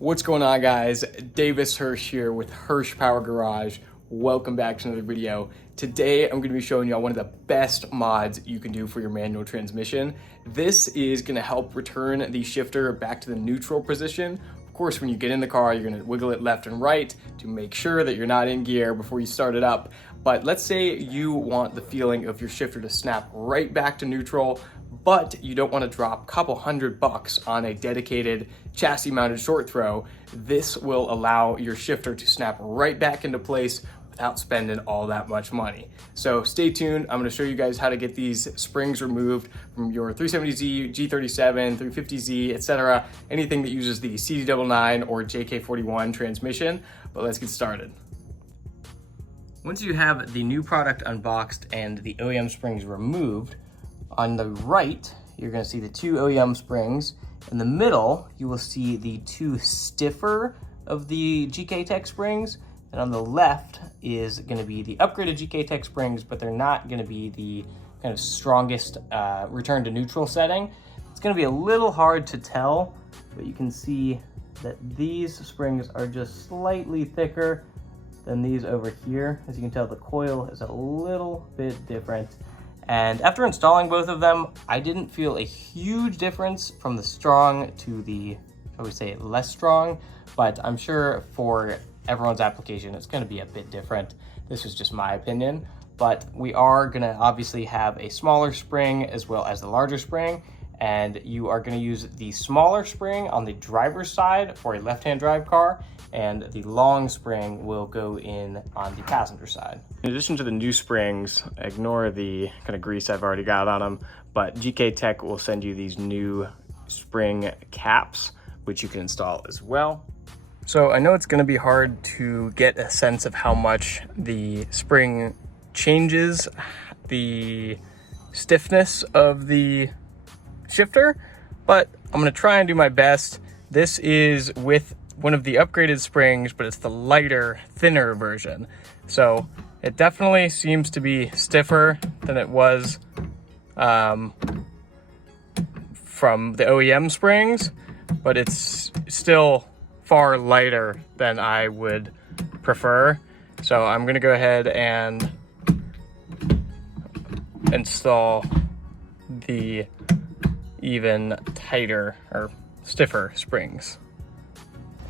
What's going on, guys? Davis Hirsch here with Hirsch Power Garage. Welcome back to another video. Today I'm going to be showing you one of the best mods you can do for your manual transmission. This is going to help return the shifter back to the neutral position. Of course, when you get in the car, you're going to wiggle it left and right to make sure that you're not in gear before you start it up. But let's say you want the feeling of your shifter to snap right back to neutral, but you don't want to drop a couple $100 on a dedicated chassis mounted short throw. This will allow your shifter to snap right back into place without spending all that much money. So stay tuned. I'm going to show you guys how to get these springs removed from your 370Z, G37, 350Z, etc. Anything that uses the CD99 or JK41 transmission. But let's get started. Once you have the new product unboxed and the OEM springs removed, on the right, you're going to see the two OEM springs. In the middle, you will see the two stiffer of the GKTech springs. And on the left is going to be the upgraded GKTech springs, but they're not going to be the kind of strongest return to neutral setting. It's going to be a little hard to tell, but you can see that these springs are just slightly thicker than these over here. As you can tell, the coil is a little bit different. And after installing both of them, I didn't feel a huge difference from the strong to the, shall we say, less strong, but I'm sure for everyone's application, it's going to be a bit different. This is just my opinion, but we are going to obviously have a smaller spring as well as the larger spring, and you are going to use the smaller spring on the driver's side for a left-hand drive car, and the long spring will go in on the passenger side. In addition to the new springs, ignore the kind of grease I've already got on them, but GKTech will send you these new spring caps, which you can install as well. So I know it's going to be hard to get a sense of how much the spring changes the stiffness of the shifter, but I'm going to try and do my best. This is with one of the upgraded springs, but it's the lighter, thinner version. So it definitely seems to be stiffer than it was from the OEM springs, but it's still far lighter than I would prefer. So I'm gonna go ahead and install the even tighter or stiffer springs.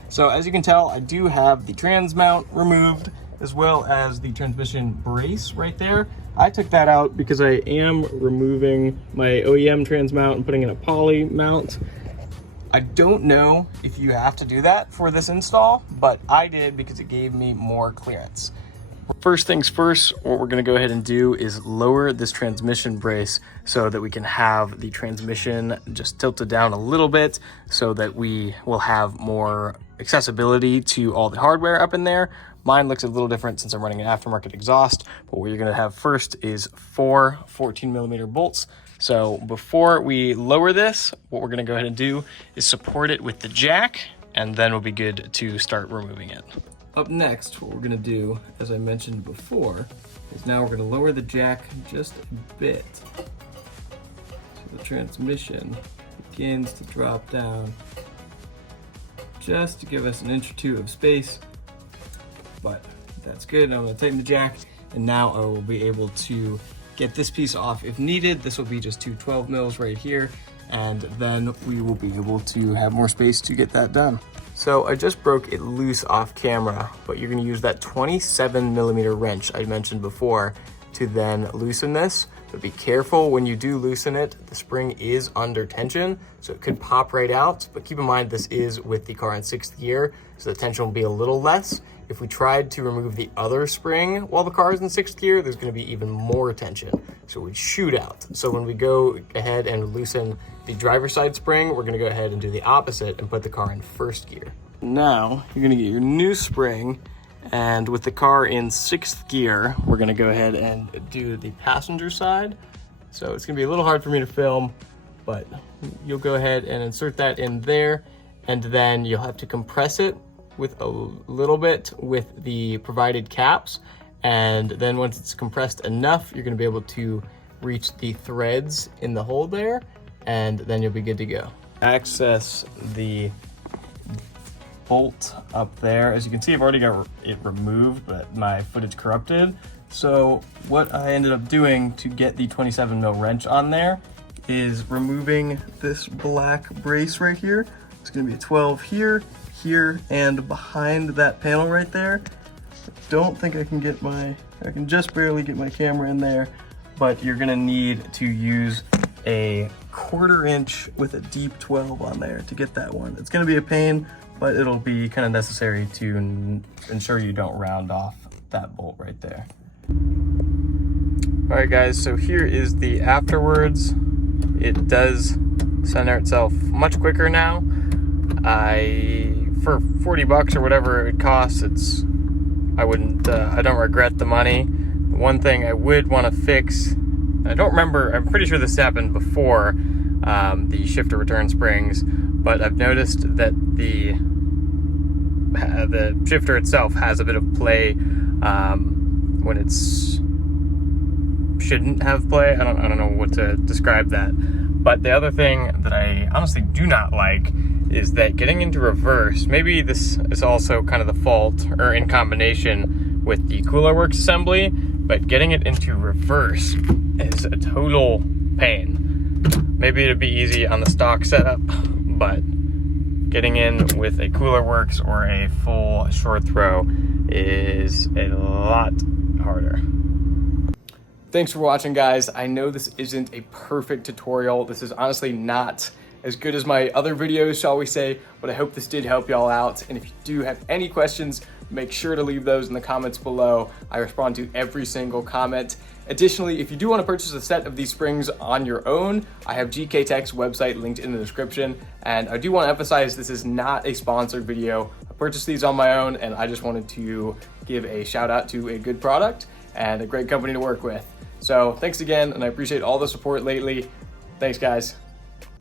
So as you can tell, I do have the trans mount removed as well as the transmission brace right there. I took that out because I am removing my OEM trans mount and putting in a poly mount. I don't know if you have to do that for this install, but I did because it gave me more clearance. First things first, what we're going to go ahead and do is lower this transmission brace so that we can have the transmission just tilted down a little bit so that we will have more accessibility to all the hardware up in there. Mine looks a little different since I'm running an aftermarket exhaust, but what you're going to have first is 4 14mm bolts. So before we lower this, what we're going to go ahead and do is support it with the jack, and then we'll be good to start removing it. Up next, what we're going to do, as I mentioned before, is now we're going to lower the jack just a bit. So the transmission begins to drop down just to give us an inch or two of space, but that's good. Now I'm going to tighten the jack, and now I will be able to get this piece off if needed. This will be just two 12 mils right here, and then we will be able to have more space to get that done. So I just broke it loose off camera, but you're going to use that 27mm wrench I mentioned before to then loosen this. But be careful when you do loosen it. The spring is under tension, so it could pop right out. But keep in mind this is with the car in 6th gear, so the tension will be a little less. If we tried to remove the other spring while the car is in 6th gear, there's going to be even more tension, so it would shoot out. So when we go ahead and loosen the driver's side spring, we're going to go ahead and do the opposite and put the car in 1st gear. Now you're going to get your new spring, and with the car in 6th gear, we're going to go ahead and do the passenger side. So it's going to be a little hard for me to film, but you'll go ahead and insert that in there, and then you'll have to compress it with a little bit with the provided caps, and then once it's compressed enough, you're going to be able to reach the threads in the hole there, and then you'll be good to go. Access the bolt up there. As you can see, I've already got it removed, but my footage corrupted. So what I ended up doing to get the 27 mil wrench on there is removing this black brace right here. It's gonna be a 12 here, here, and behind that panel right there. Don't think I can just barely get my camera in there, but you're gonna need to use a 1/4 inch with a deep 12 on there to get that one. It's gonna be a pain, but it'll be kind of necessary to ensure you don't round off that bolt right there. All right guys, so here is the afterwards. It does center itself much quicker now. For 40 bucks or whatever it costs, I don't regret the money. The one thing I would want to fix, I don't remember, I'm pretty sure this happened before the shifter return springs, but I've noticed that the shifter itself has a bit of play when it's shouldn't have play. I don't know what to describe that. But the other thing that I honestly do not like is that getting into reverse, maybe this is also kind of the fault or in combination with the Cooler Works assembly, but getting it into reverse is a total pain. Maybe it'd be easy on the stock setup, but getting in with a Cooler Works or a full short throw is a lot harder. Thanks for watching, guys. I know this isn't a perfect tutorial. This is honestly not as good as my other videos, shall we say, but I hope this did help y'all out. And if you do have any questions, make sure to leave those in the comments below. I respond to every single comment. Additionally, if you do want to purchase a set of these springs on your own, I have GKTech's website linked in the description. And I do want to emphasize this is not a sponsored video. I purchased these on my own, and I just wanted to give a shout out to a good product and a great company to work with. So thanks again, and I appreciate all the support lately. Thanks, guys.